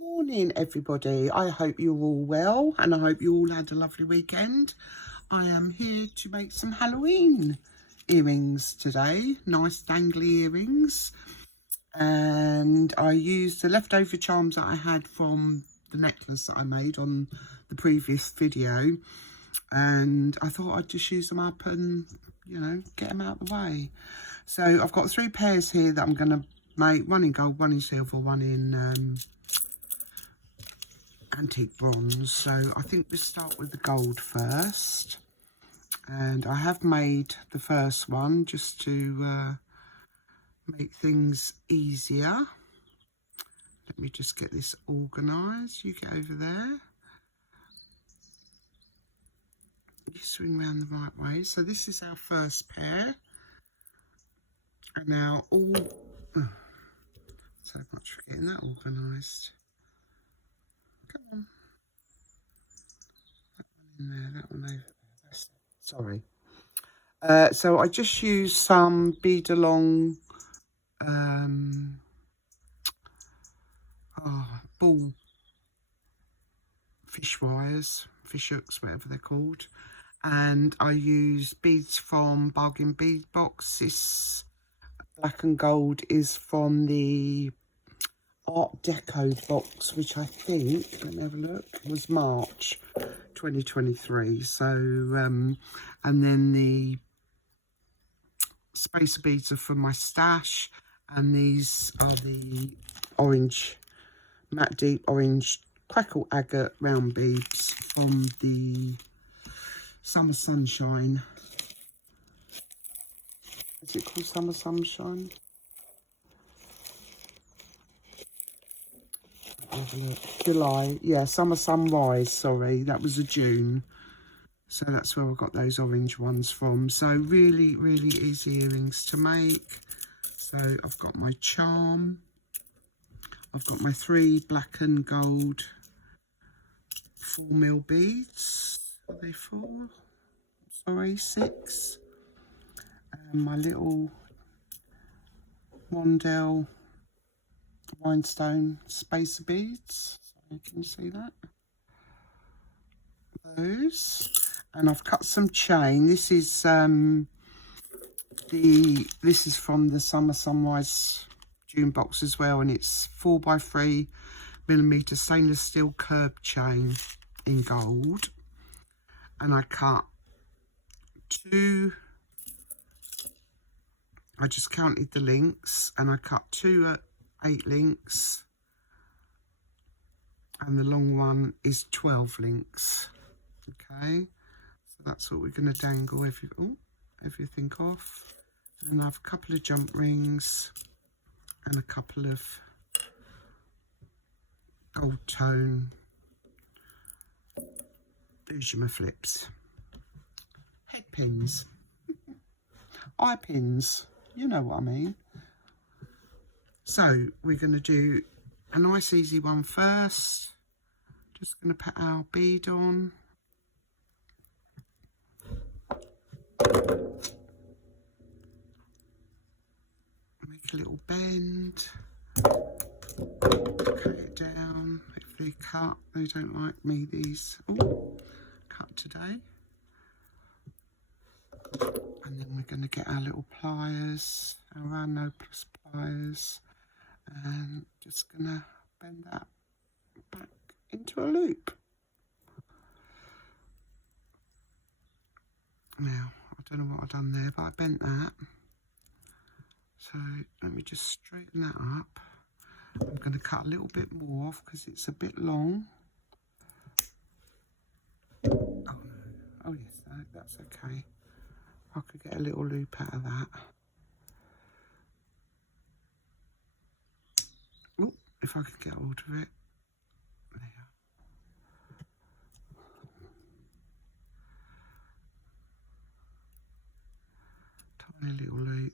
Morning everybody, I hope you're all well and I hope you all had a lovely weekend. I am here to make some Halloween earrings today, nice dangly earrings, and I used the leftover charms that I had from the necklace that I made on the previous video, and I thought I'd just use them up and, you know, get them out of the way. So I've got 3 pairs here that I'm going to make, one in gold, one in silver, one in antique bronze. So I think we'll start with the gold first, and I have made the first one just to make things easier. Let me just get this organised. You get over there, you swing around the right way. So this is our first pair, and now all so much for getting that organised. Come on. That one in there, that one over there. Sorry. So I just used some bead along ball fish wires, fish hooks, whatever they're called. And I used beads from Bargain Bead Box. This black and gold is from the Art Deco box, which I think, let me have a look, was March 2023. So and then the spacer beads are from my stash, and these are the orange, matte deep orange crackle agate round beads from the Summer Sunshine. Is it called Summer Sunshine? July, yeah, Summer Sunrise, sorry, that was a June. So that's where I got those orange ones from. So really, really easy earrings to make. So I've got my charm. I've got my 3 black and gold 4mm beads. Are they 4? Sorry, 6. And my little Wandel rhinestone spacer beads. So can you see that? Those. And I've cut some chain. This is this is from the Summer Sunrise June box as well, and it's 4x3mm stainless steel curb chain in gold. And I cut 2. I just counted the links, and I cut 2 at 8 links, and the long one is 12 links. Okay, so that's what we're going to dangle everything off. And I have a couple of jump rings and a couple of gold tone Ujima flips, head pins, eye pins, you know what I mean. So we're going to do a nice easy one first. Just going to put our bead on. Make a little bend. Cut it down. If they cut, they don't like me, these. Oh, cut today. And then we're going to get our little pliers, our no plus pliers, and just going to bend that back into a loop. Now, I don't know what I've done there, but I bent that. So let me just straighten that up. I'm going to cut a little bit more off because it's a bit long. Oh no, oh yes, no, that's okay. I could get a little loop out of that. Oh, if I could get hold of it. There. Tiny little loop.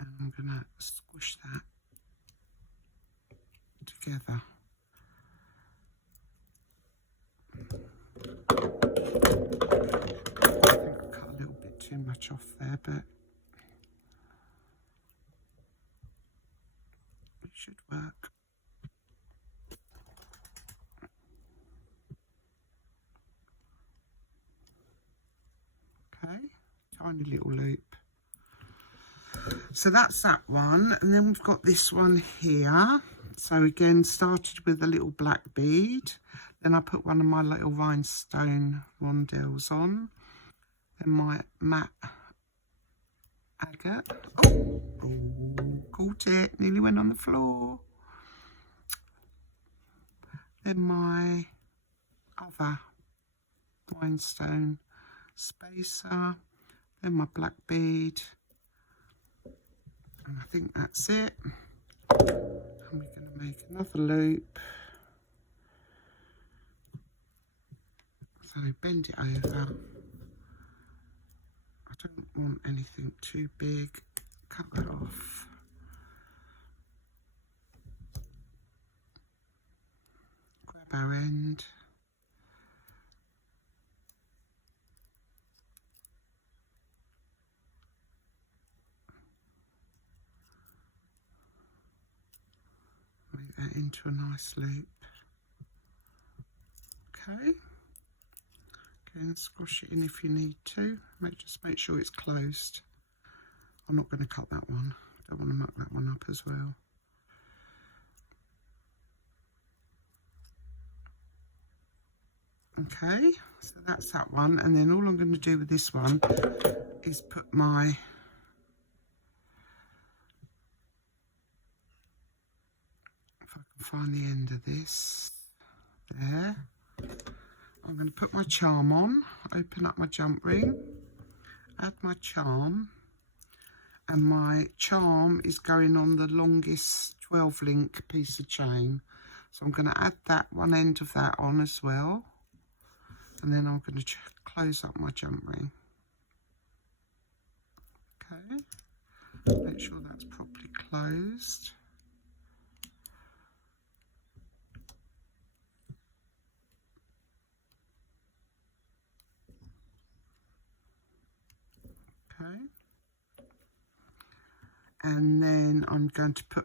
And I'm going to squish that together. I think I cut a little bit too much off there, but it should work. tiny little loop. So that's that one, and then we've got this one here. So again, started with a little black bead, then I put one of my little rhinestone rondelles on, then my matte agate. Oh, caught it, nearly went on the floor. Then my other rhinestone spacer, then my black bead, and I think that's it. And we're going to make another loop. So bend it over. I don't want anything too big. Cut that off. Grab our end. Make that into a nice loop. Okay. Again, squash it in if you need to. Just make sure it's closed. I'm not going to cut that one. I don't want to muck that one up as well. Okay, so that's that one. And then all I'm going to do with this one is put my if I can find the end of this there. I'm going to put my charm on, open up my jump ring, add my charm, and my charm is going on the longest 12 link piece of chain. So I'm going to add that one end of that on as well, and then I'm going to close up my jump ring. Okay, make sure that's properly closed. Okay, and then I'm going to put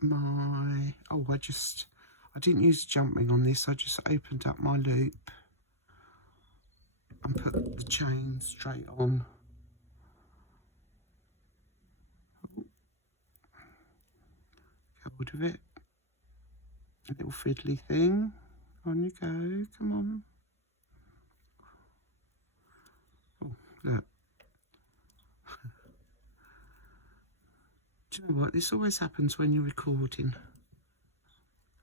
my, I didn't use a jump ring on this, I just opened up my loop and put the chain straight on. Get hold of it, a little fiddly thing, on you go, come on. Oh, look. Do you know what? This always happens when you're recording.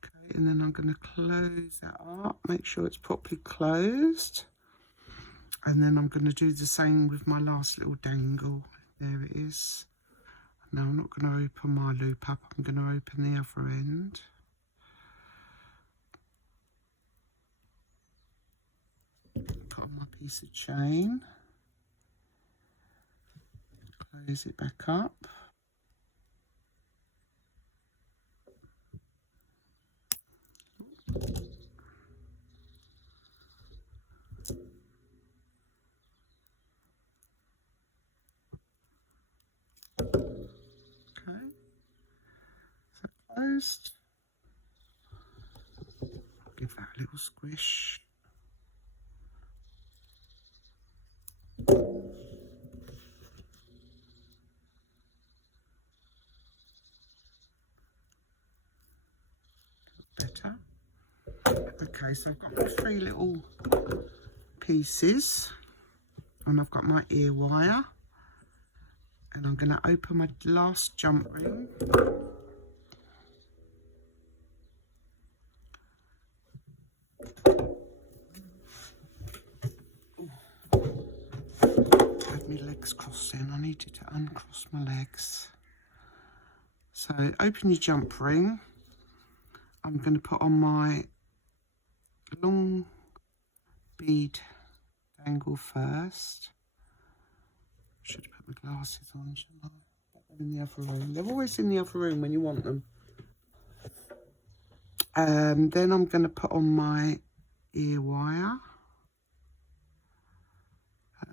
Okay, and then I'm going to close that up, make sure it's properly closed. And then I'm going to do the same with my last little dangle. There it is. Now I'm not going to open my loop up, I'm going to open the other end. Put on my piece of chain. Close it back up. Okay, so closed. Give that a little squish. Better. Okay, so I've got my 3 little pieces, and I've got my ear wire, and I'm going to open my last jump ring. Had my legs crossed in, I needed to uncross my legs. So open your jump ring. I'm going to put on my long bead dangle first. Should have put my glasses on, shouldn't I? Put them in the other room. They're always in the other room when you want them. Then I'm going to put on my ear wire.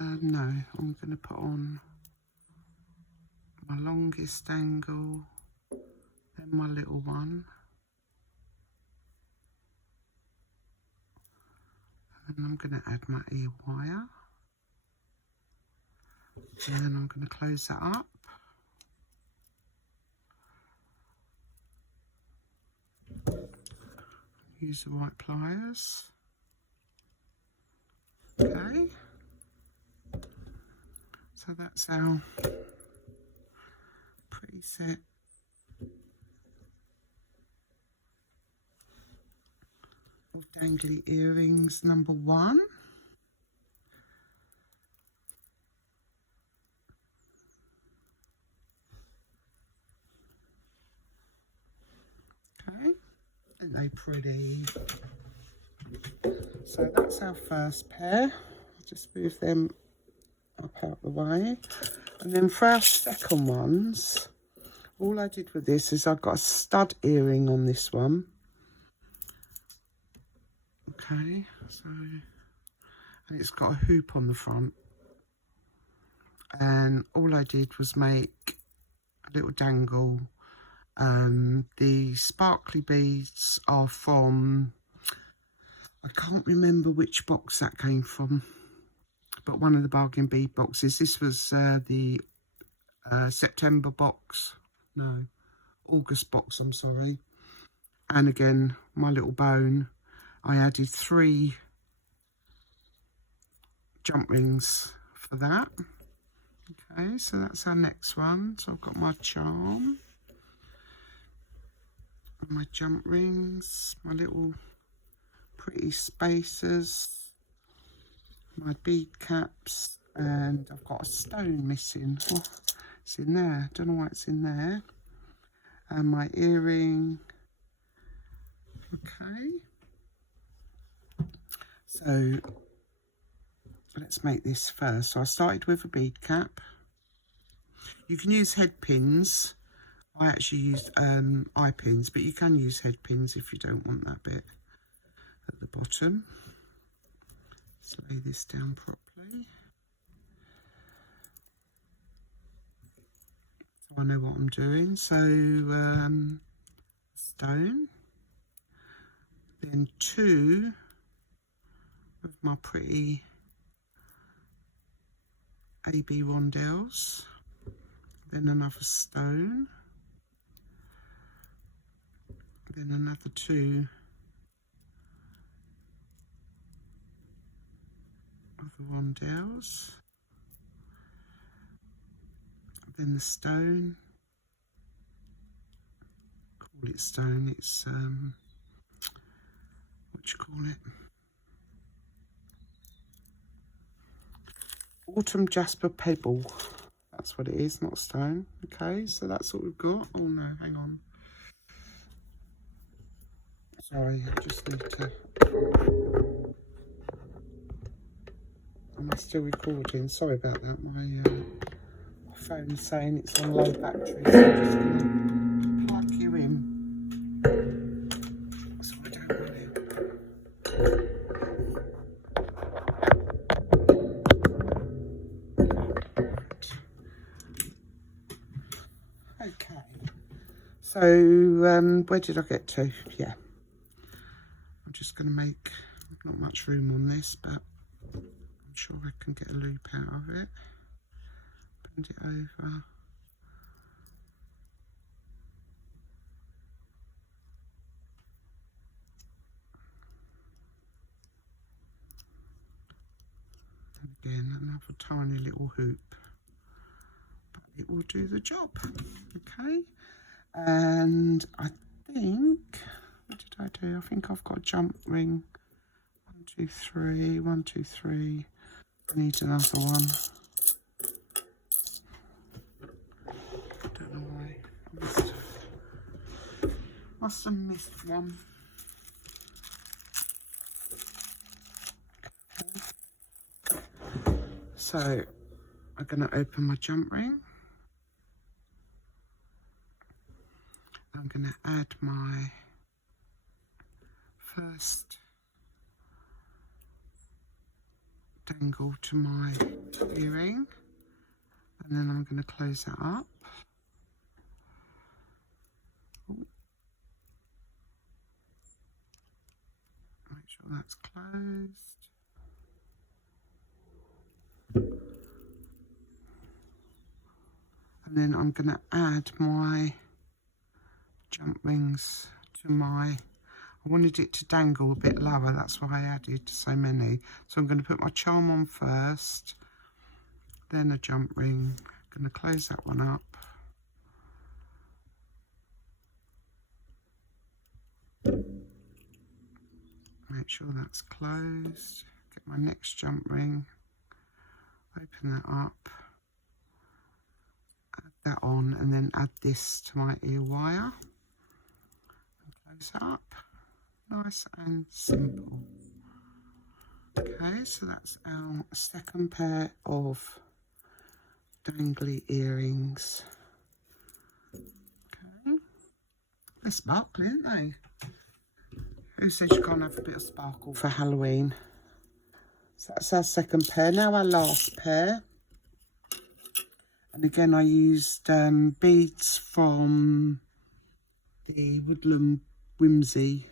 No, I'm going to put on my longest dangle, then my little one. And I'm going to add my ear wire. And I'm going to close that up. Use the white pliers. Okay. So that's our preset of dangly earrings number 1. Okay, aren't they pretty? So that's our first pair. I'll just move them up out the way. And then for our second ones, all I did with this is I got a stud earring on this one. Okay, so, and it's got a hoop on the front. And all I did was make a little dangle. The sparkly beads are from, I can't remember which box that came from, but one of the bargain bead boxes. This was the September box, no, August box, I'm sorry. And again, my little bone, I added 3 jump rings for that. Okay, so that's our next one. So I've got my charm, my jump rings, my little pretty spacers, my bead caps, and I've got a stone missing. Oh, it's in there, don't know why it's in there. And my earring. Okay, so let's make this first. So I started with a bead cap. You can use head pins. I actually used eye pins, but you can use head pins if you don't want that bit at the bottom. Let's lay this down properly. So I know what I'm doing. So stone, then 2 of my pretty AB rondelles, then another stone, then another 2 of the rondelles, then the stone. Call it stone, it's what do you call it? Autumn Jasper Pebble. That's what it is, not stone. Okay, so that's what we've got. Oh no, hang on. Sorry, I just need to. Am I still recording? Sorry about that. My phone is saying it's on low battery, so I'm just going to plug you in. So I don't want it. Okay. So where did I get to? Yeah. I'm just going to make not much room on this, but I'm sure I can get a loop out of it. Bend it over. And again, another tiny little hoop, but it will do the job. Okay, and I think, what did I do? I think I've got a jump ring. 1, 2, 3, 1, 2, 3. I need another one. I don't know why. Must have missed one. So I'm going to open my jump ring. I'm going to add my first dangle to my earring, and then I'm going to close that up. Make sure that's closed. then I'm going to add my jump rings to my, I wanted it to dangle a bit lower, that's why I added so many. So I'm going to put my charm on first, then a jump ring. I'm going to close that one up. Make sure that's closed. Get my next jump ring, open that up, add that on, and then add this to my ear wire. And close it up. Nice and simple. Okay, so that's our second pair of dangly earrings. Okay, they're sparkly, aren't they? Who says you can't have a bit of sparkle for Halloween? So that's our second pair. Now our last pair. And again, I used beads from the Woodland Whimsy.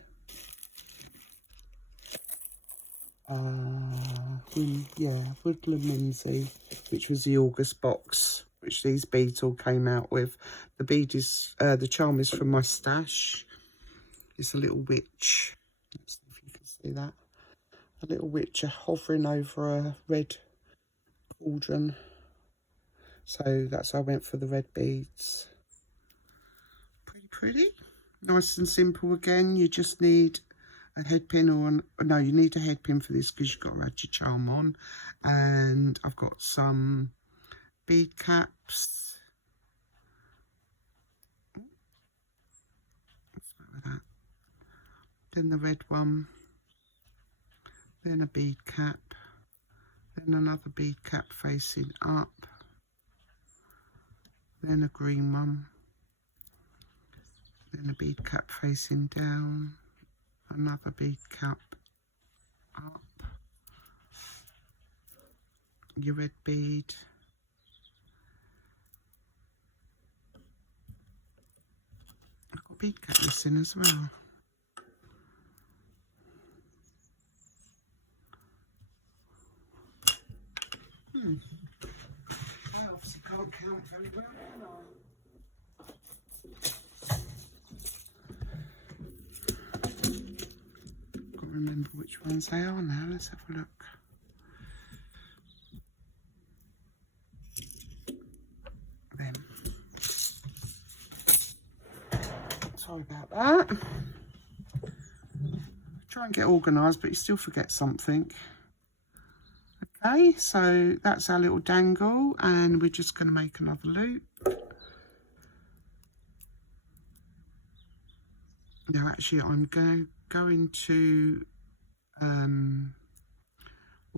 Woodland Whimsy, which was the August box, which these beads all came out with. The bead is, the charm is from my stash. It's a little witch. Let's see if you can see that. A little witch hovering over a red cauldron. So that's why I went for the red beads. Pretty. Nice and simple again. You just need a head pin no, you need a head pin for this because you've got to add your charm on. And I've got some bead caps. What's that with that? Then the red one. Then a bead cap. Then another bead cap facing up. Then a green one. Then a bead cap facing down. Another bead cap up, your red bead, I've got a bead cap missing as well. Well, obviously can't count very well, can I? Remember which ones they are now. Let's have a look. Them. Sorry about that. Try and get organised, but you still forget something. Okay, so that's our little dangle, and we're just going to make another loop. Now, actually, I'm going to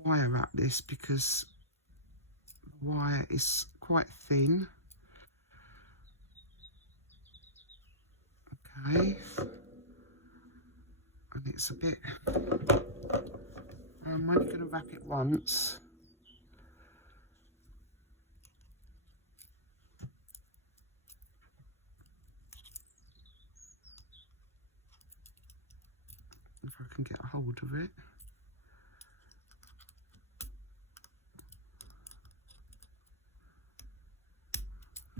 wire wrap this because the wire is quite thin. Okay, and it's a bit, I'm only going to wrap it once. If I can get a hold of it.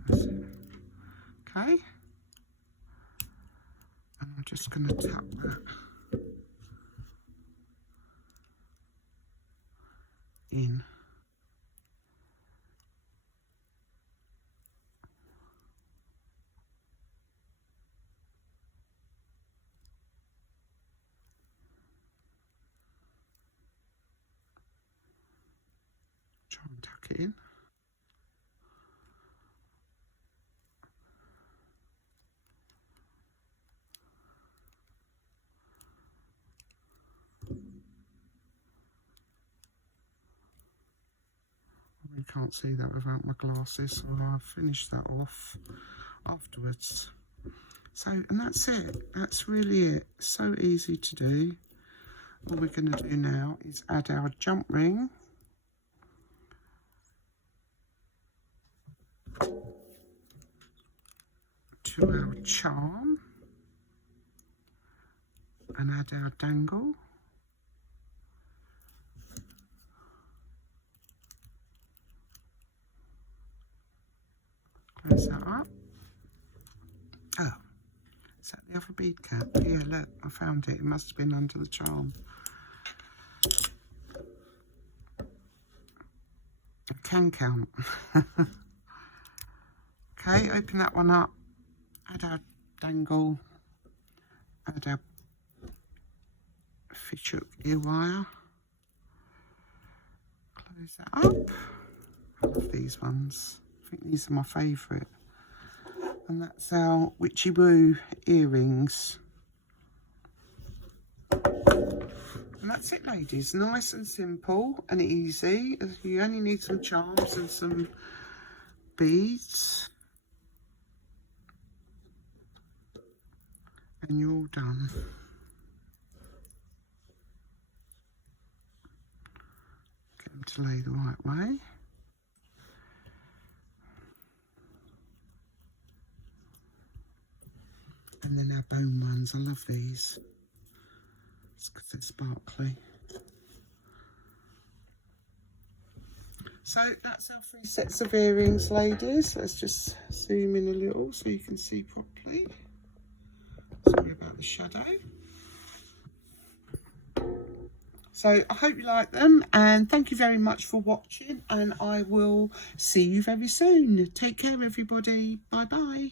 That's it. Okay. And I'm just going to tap that in. Try and tuck it in. You can't see that without my glasses, so I'll finish that off afterwards. So, and that's it. That's really it. So easy to do. All we're going to do now is add our jump ring to our charm and add our dangle. Close close that up. Oh, is that the other bead cap? Yeah, look, I found it. It must have been under the charm. I can count. Okay, open that one up. Add our dangle. Add our fish hook ear wire. Close that up. I love these ones. I think these are my favourite. And that's our Witchy Woo earrings. And that's it, ladies. Nice and simple and easy. You only need some charms and some beads. And you're all done. Get them to lay the right way. And then our bone ones, I love these. It's because they're sparkly. So that's our 3 sets of earrings, ladies. Let's just zoom in a little so you can see properly. Sorry about the shadow. So I hope you like them, and thank you very much for watching, and I will see you very soon. Take care, everybody. Bye bye.